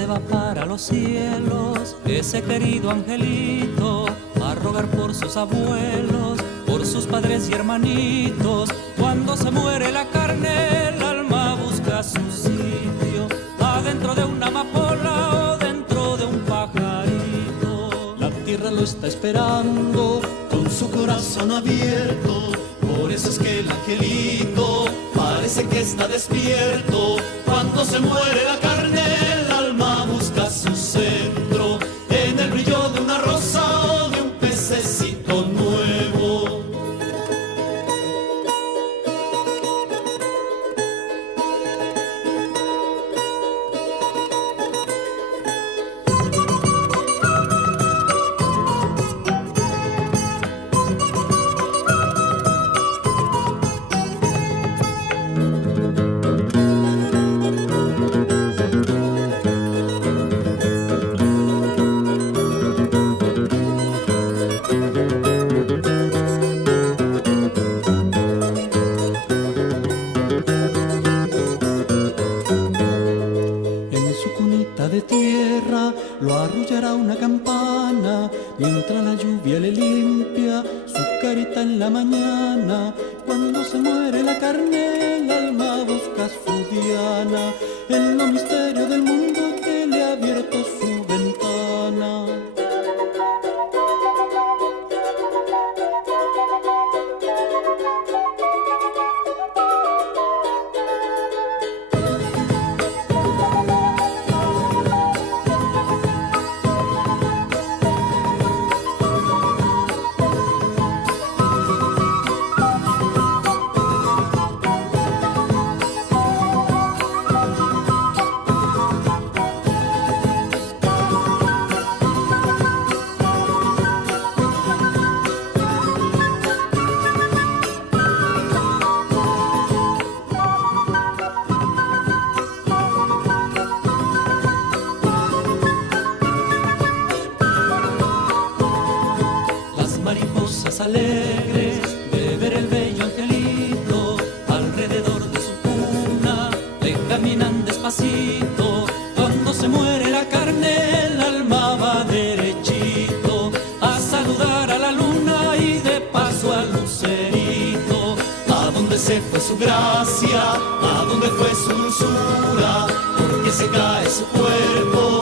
se va para los cielos, ese querido angelito, a rogar por sus abuelos, por sus padres y hermanitos. Cuando se muere la carne, el alma busca su sitio, adentro de una amapola o dentro de un pajarito. La tierra lo está esperando con su corazón abierto, por eso es que el angelito parece que está despierto. Cuando se muere la carne, el alma busca su centro, en el brillo de una rosa o de un pececito nuevo. De tierra lo arrullará una campana, mientras la lluvia le limpia su carita en la mañana. Cuando se muere la carne, el alma busca su diana, en los misterios del mundo que le ha abierto su ventana. Mariposas alegres de ver el bello angelito, alrededor de su cuna le caminan despacito. Cuando se muere la carne, el alma va derechito a saludar a la luna y de paso al lucerito. ¿A dónde se fue su gracia? ¿A dónde fue su dulzura? ¿Por qué se cae su cuerpo